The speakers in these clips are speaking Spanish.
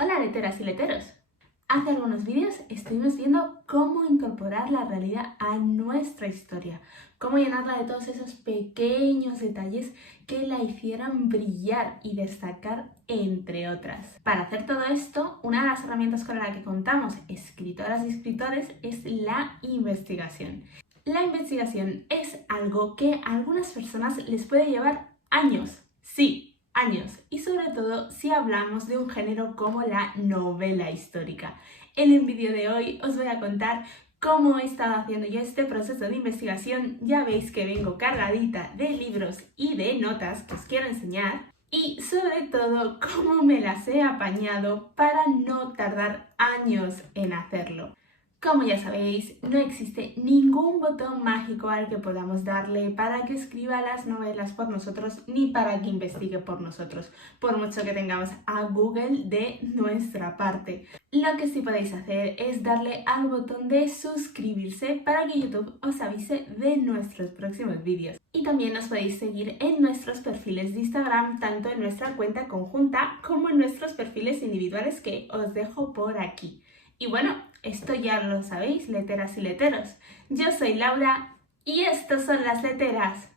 Hola leteras y leteros. Hace algunos vídeos estuvimos viendo cómo incorporar la realidad a nuestra historia, cómo llenarla de todos esos pequeños detalles que la hicieran brillar y destacar, entre otras. Para hacer todo esto, una de las herramientas con la que contamos escritoras y escritores es la investigación. La investigación es algo que a algunas personas les puede llevar años. Sí, años, y sobre todo si hablamos de un género como la novela histórica. En el vídeo de hoy os voy a contar cómo he estado haciendo yo este proceso de investigación. Ya veis que vengo cargadita de libros y de notas que os quiero enseñar, y sobre todo cómo me las he apañado para no tardar años en hacerlo. Como ya sabéis, no existe ningún botón mágico al que podamos darle para que escriba las novelas por nosotros ni para que investigue por nosotros, por mucho que tengamos a Google de nuestra parte. Lo que sí podéis hacer es darle al botón de suscribirse para que YouTube os avise de nuestros próximos vídeos. Y también nos podéis seguir en nuestros perfiles de Instagram, tanto en nuestra cuenta conjunta como en nuestros perfiles individuales que os dejo por aquí. Y bueno, esto ya lo sabéis, leteras y leteros. Yo soy Laura y estos son las leteras.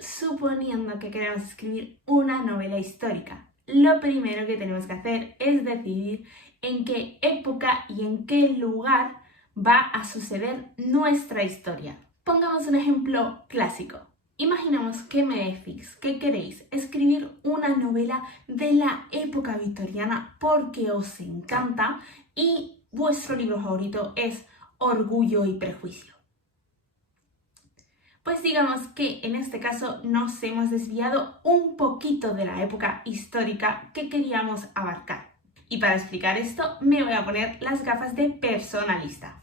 Suponiendo que queremos escribir una novela histórica, lo primero que tenemos que hacer es decidir en qué época y en qué lugar va a suceder nuestra historia. Pongamos un ejemplo clásico. Imaginemos que me decís que queréis escribir una novela de la época victoriana porque os encanta y vuestro libro favorito es Orgullo y Prejuicio. Pues digamos que en este caso nos hemos desviado un poquito de la época histórica que queríamos abarcar. Y para explicar esto me voy a poner las gafas de personalista.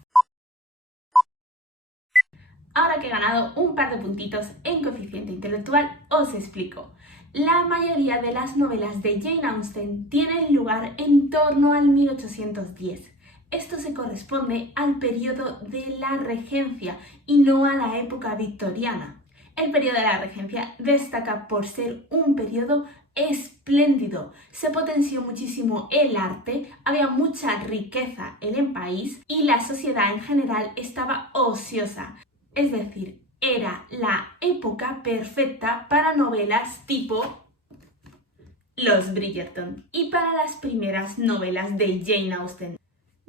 Ahora que he ganado un par de puntitos en coeficiente intelectual, os explico. La mayoría de las novelas de Jane Austen tienen lugar en torno al 1810. Esto se corresponde al periodo de la regencia y no a la época victoriana. El periodo de la regencia destaca por ser un periodo espléndido. Se potenció muchísimo el arte, había mucha riqueza en el país y la sociedad en general estaba ociosa. Es decir, era la época perfecta para novelas tipo Los Bridgerton y para las primeras novelas de Jane Austen.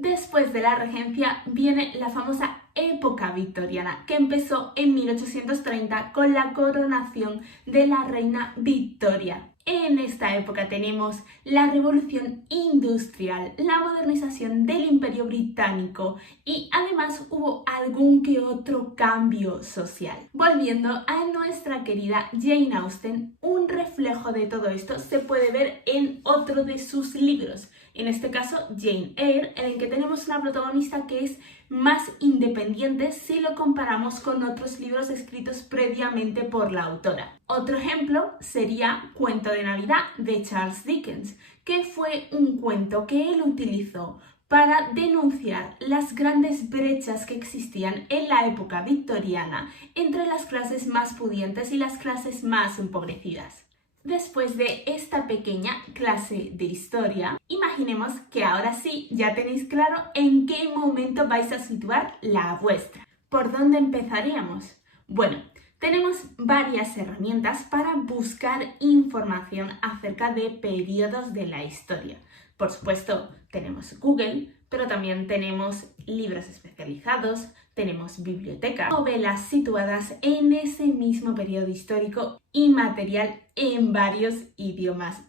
Después de la regencia viene la famosa época victoriana, que empezó en 1830 con la coronación de la reina Victoria. En esta época tenemos la revolución industrial, la modernización del Imperio Británico y además hubo algún que otro cambio social. Volviendo a nuestra querida Jane Austen, un reflejo de todo esto se puede ver en otro de sus libros, en este caso Jane Eyre, en el que tenemos una protagonista que es más independiente si lo comparamos con otros libros escritos previamente por la autora. Otro ejemplo sería Cuento de Navidad de Charles Dickens, que fue un cuento que él utilizó para denunciar las grandes brechas que existían en la época victoriana entre las clases más pudientes y las clases más empobrecidas. Después de esta pequeña clase de historia, imaginemos que ahora sí ya tenéis claro en qué momento vais a situar la vuestra. ¿Por dónde empezaríamos? Bueno, tenemos varias herramientas para buscar información acerca de periodos de la historia. Por supuesto, tenemos Google, pero también tenemos libros especializados, tenemos bibliotecas, novelas situadas en ese mismo periodo histórico y material en varios idiomas.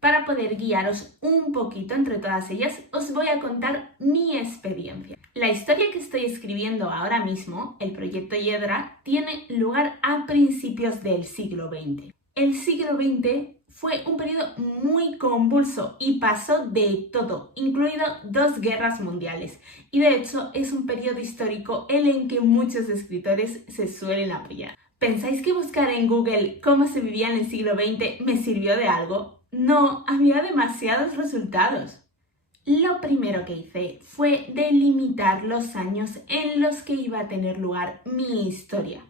Para poder guiaros un poquito entre todas ellas, os voy a contar mi experiencia. La historia que estoy escribiendo ahora mismo, el proyecto Hiedra, tiene lugar a principios del siglo XX. El siglo XX fue un periodo muy convulso y pasó de todo, incluido 2 guerras mundiales. Y de hecho es un periodo histórico en el que muchos escritores se suelen apoyar. ¿Pensáis que buscar en Google cómo se vivía en el siglo XX me sirvió de algo? No, había demasiados resultados. Lo primero que hice fue delimitar los años en los que iba a tener lugar mi historia.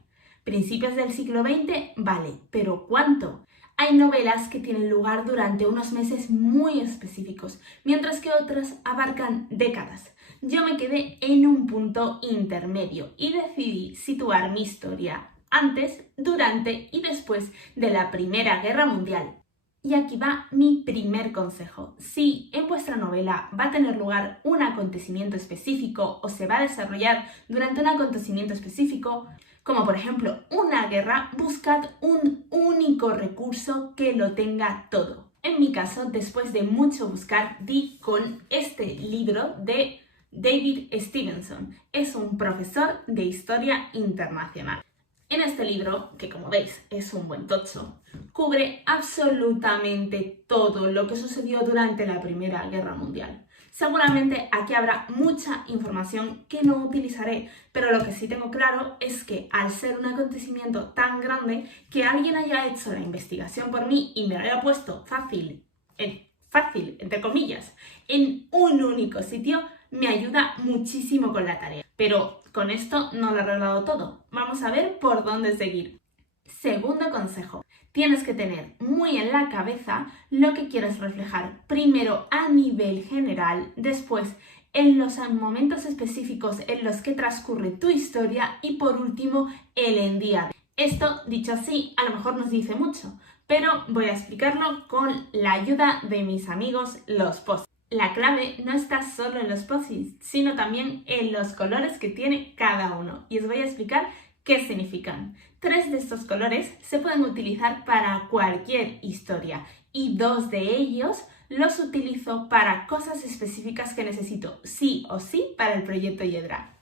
Principios del siglo XX, vale, pero ¿cuánto? Hay novelas que tienen lugar durante unos meses muy específicos, mientras que otras abarcan décadas. Yo me quedé en un punto intermedio y decidí situar mi historia antes, durante y después de la Primera Guerra Mundial. Y aquí va mi primer consejo. Si en vuestra novela va a tener lugar un acontecimiento específico o se va a desarrollar durante un acontecimiento específico, como por ejemplo una guerra, buscad un único recurso que lo tenga todo. En mi caso, después de mucho buscar, di con este libro de David Stevenson. Es un profesor de historia internacional. En este libro, que como veis es un buen tocho, cubre absolutamente todo lo que sucedió durante la Primera Guerra Mundial. Seguramente aquí habrá mucha información que no utilizaré, pero lo que sí tengo claro es que al ser un acontecimiento tan grande, que alguien haya hecho la investigación por mí y me lo haya puesto fácil, entre comillas, en un único sitio, me ayuda muchísimo con la tarea. Pero con esto no lo he arreglado todo. Vamos a ver por dónde seguir. Segundo consejo. Tienes que tener muy en la cabeza lo que quieres reflejar. Primero a nivel general, después en los momentos específicos en los que transcurre tu historia y por último el en día. Esto, dicho así, a lo mejor nos dice mucho, pero voy a explicarlo con la ayuda de mis amigos los post-its. La clave no está solo en los post-its, sino también en los colores que tiene cada uno. Y os voy a explicar qué significan. 3 de estos colores se pueden utilizar para cualquier historia y 2 de ellos los utilizo para cosas específicas que necesito sí o sí para el proyecto Yedra.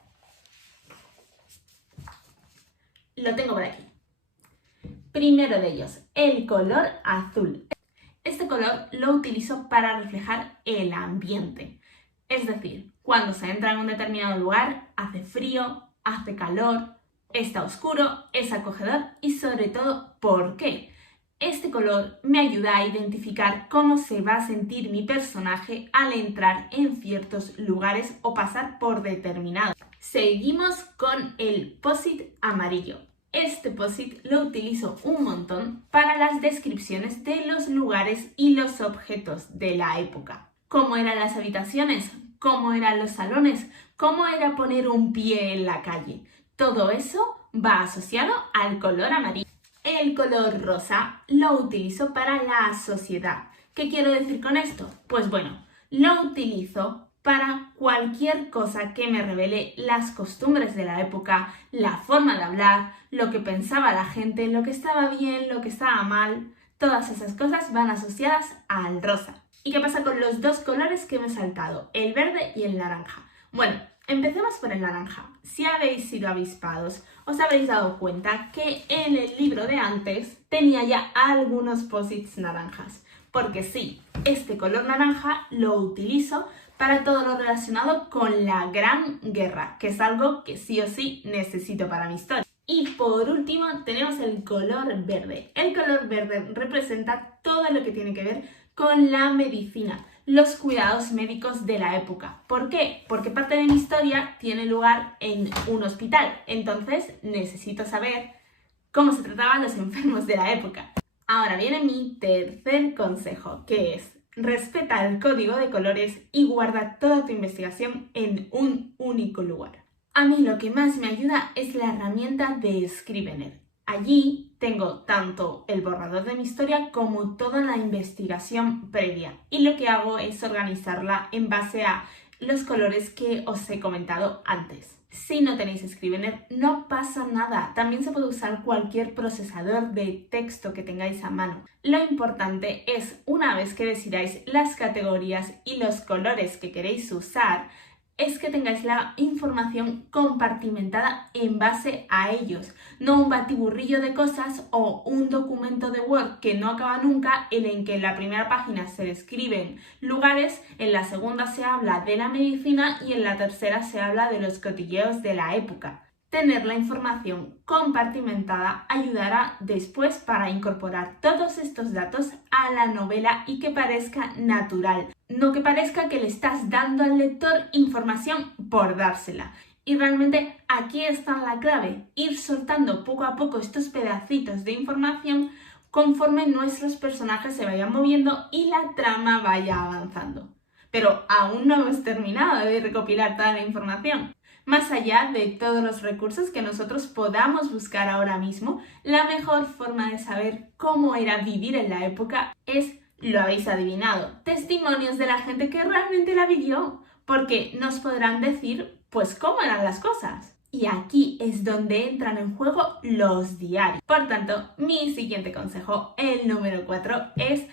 Lo tengo por aquí. Primero de ellos, el color azul. Este color lo utilizo para reflejar el ambiente. Es decir, cuando se entra en un determinado lugar, hace frío, hace calor, está oscuro, es acogedor y sobre todo, ¿por qué? Este color me ayuda a identificar cómo se va a sentir mi personaje al entrar en ciertos lugares o pasar por determinados. Seguimos con el post-it amarillo. Este post-it lo utilizo un montón para las descripciones de los lugares y los objetos de la época. Cómo eran las habitaciones, cómo eran los salones, cómo era poner un pie en la calle. Todo eso va asociado al color amarillo. El color rosa lo utilizo para la sociedad. ¿Qué quiero decir con esto? Pues bueno, lo utilizo para cualquier cosa que me revele las costumbres de la época, la forma de hablar, lo que pensaba la gente, lo que estaba bien, lo que estaba mal. Todas esas cosas van asociadas al rosa. ¿Y qué pasa con los dos colores que me he saltado? El verde y el naranja. Bueno, empecemos por el naranja. Si habéis sido avispados, os habréis dado cuenta que en el libro de antes tenía ya algunos post-its naranjas. Porque sí, este color naranja lo utilizo para todo lo relacionado con la Gran Guerra, que es algo que sí o sí necesito para mi historia. Y por último tenemos el color verde. El color verde representa todo lo que tiene que ver con la medicina, los cuidados médicos de la época. ¿Por qué? Porque parte de mi historia tiene lugar en un hospital, entonces necesito saber cómo se trataban los enfermos de la época. Ahora viene mi tercer consejo, que es: respeta el código de colores y guarda toda tu investigación en un único lugar. A mí lo que más me ayuda es la herramienta de Scrivener. Allí tengo tanto el borrador de mi historia como toda la investigación previa. Y lo que hago es organizarla en base a los colores que os he comentado antes. Si no tenéis Scrivener, no pasa nada. También se puede usar cualquier procesador de texto que tengáis a mano. Lo importante es, una vez que decidáis las categorías y los colores que queréis usar, es que tengáis la información compartimentada en base a ellos, no un batiburrillo de cosas o un documento de Word que no acaba nunca, en que en la primera página se describen lugares, en la segunda se habla de la medicina y en la tercera se habla de los cotilleos de la época. Tener la información compartimentada ayudará después para incorporar todos estos datos a la novela y que parezca natural, no que parezca que le estás dando al lector información por dársela. Y realmente aquí está la clave, ir soltando poco a poco estos pedacitos de información conforme nuestros personajes se vayan moviendo y la trama vaya avanzando. Pero aún no hemos terminado de recopilar toda la información. Más allá de todos los recursos que nosotros podamos buscar ahora mismo, la mejor forma de saber cómo era vivir en la época es, lo habéis adivinado, testimonios de la gente que realmente la vivió, porque nos podrán decir, pues, cómo eran las cosas. Y aquí es donde entran en juego los diarios. Por tanto, mi siguiente consejo, el número 4, es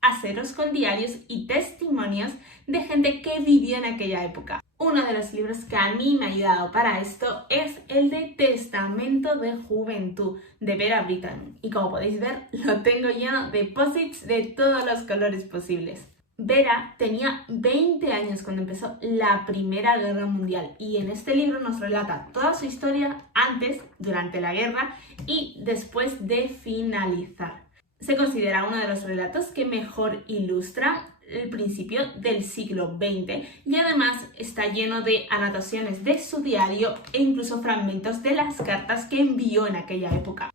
haceros con diarios y testimonios de gente que vivió en aquella época. Uno de los libros que a mí me ha ayudado para esto es el de Testamento de Juventud de Vera Brittain. Y como podéis ver, lo tengo lleno de post-its de todos los colores posibles. Vera tenía 20 años cuando empezó la Primera Guerra Mundial y en este libro nos relata toda su historia antes, durante la guerra y después de finalizar. Se considera uno de los relatos que mejor ilustra el principio del siglo XX y además está lleno de anotaciones de su diario e incluso fragmentos de las cartas que envió en aquella época.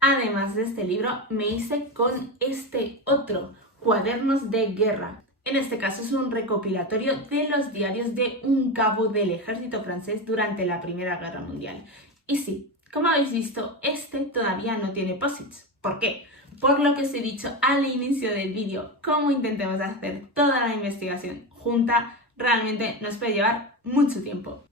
Además de este libro, me hice con este otro, Cuadernos de Guerra. En este caso es un recopilatorio de los diarios de un cabo del ejército francés durante la Primera Guerra Mundial. Y sí, como habéis visto, este todavía no tiene posits. ¿Por qué? Por lo que os he dicho al inicio del vídeo, como intentemos hacer toda la investigación junta, realmente nos puede llevar mucho tiempo.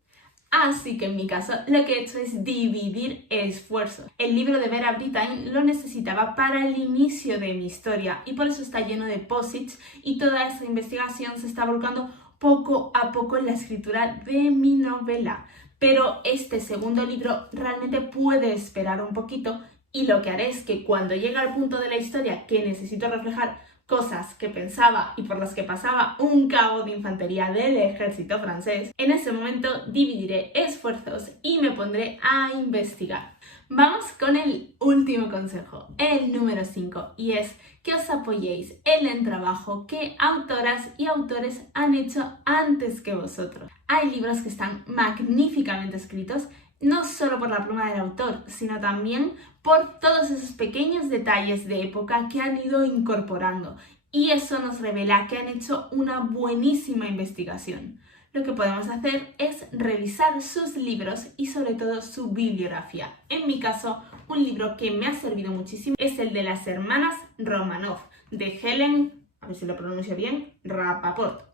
Así que en mi caso lo que he hecho es dividir esfuerzos. El libro de Vera Brittain lo necesitaba para el inicio de mi historia y por eso está lleno de posits y toda esa investigación se está volcando poco a poco en la escritura de mi novela. Pero este segundo libro realmente puede esperar un poquito y lo que haré es que cuando llegue al punto de la historia que necesito reflejar cosas que pensaba y por las que pasaba un cabo de infantería del ejército francés, en ese momento dividiré esfuerzos y me pondré a investigar. Vamos con el último consejo, el número 5, y es que os apoyéis en el trabajo que autoras y autores han hecho antes que vosotros. Hay libros que están magníficamente escritos, no solo por la pluma del autor, sino también por todos esos pequeños detalles de época que han ido incorporando. Y eso nos revela que han hecho una buenísima investigación. Lo que podemos hacer es revisar sus libros y sobre todo su bibliografía. En mi caso, un libro que me ha servido muchísimo es el de las hermanas Romanov, de Helen, a ver si lo pronuncio bien, Rapaport.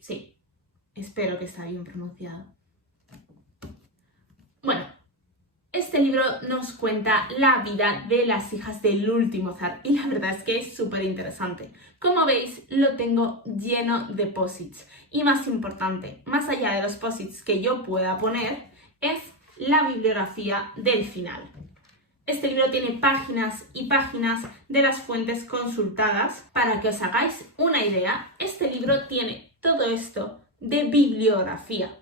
Sí, espero que está bien pronunciado. Bueno, este libro nos cuenta la vida de las hijas del último zar y la verdad es que es súper interesante. Como veis, lo tengo lleno de posits y más importante, más allá de los posits que yo pueda poner, es la bibliografía del final. Este libro tiene páginas y páginas de las fuentes consultadas. Para que os hagáis una idea, este libro tiene todo esto de bibliografía,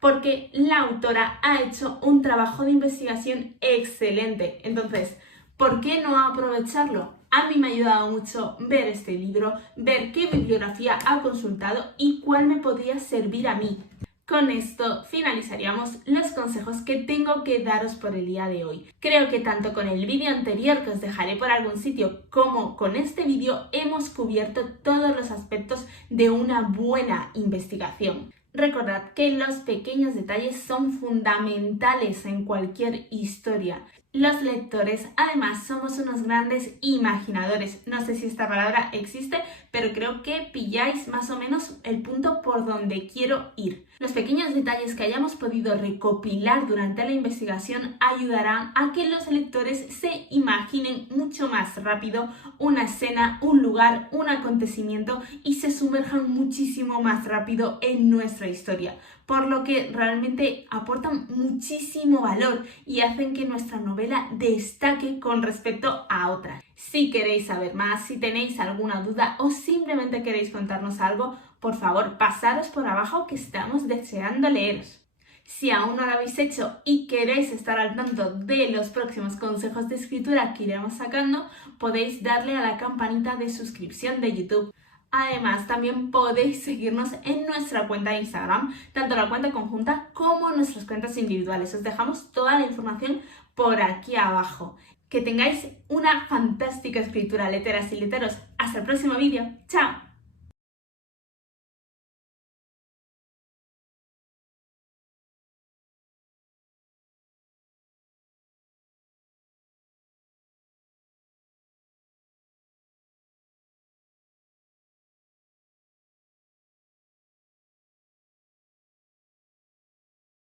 porque la autora ha hecho un trabajo de investigación excelente. Entonces, ¿por qué no aprovecharlo? A mí me ha ayudado mucho ver este libro, ver qué bibliografía ha consultado y cuál me podría servir a mí. Con esto finalizaríamos los consejos que tengo que daros por el día de hoy. Creo que tanto con el vídeo anterior que os dejaré por algún sitio como con este vídeo hemos cubierto todos los aspectos de una buena investigación. Recordad que los pequeños detalles son fundamentales en cualquier historia. Los lectores, además, somos unos grandes imaginadores. No sé si esta palabra existe, pero creo que pilláis más o menos el punto por donde quiero ir. Los pequeños detalles que hayamos podido recopilar durante la investigación ayudarán a que los lectores se imaginen mucho más rápido una escena, un lugar, un acontecimiento y se sumerjan muchísimo más rápido en nuestra historia, por lo que realmente aportan muchísimo valor y hacen que nuestra novela destaque con respecto a otras. Si queréis saber más, si tenéis alguna duda o simplemente queréis contarnos algo, por favor, pasaros por abajo que estamos deseando leeros. Si aún no lo habéis hecho y queréis estar al tanto de los próximos consejos de escritura que iremos sacando, podéis darle a la campanita de suscripción de YouTube. Además, también podéis seguirnos en nuestra cuenta de Instagram, tanto la cuenta conjunta como nuestras cuentas individuales. Os dejamos toda la información por aquí abajo. Que tengáis una fantástica escritura, letteras y letteros. Hasta el próximo vídeo. ¡Chao!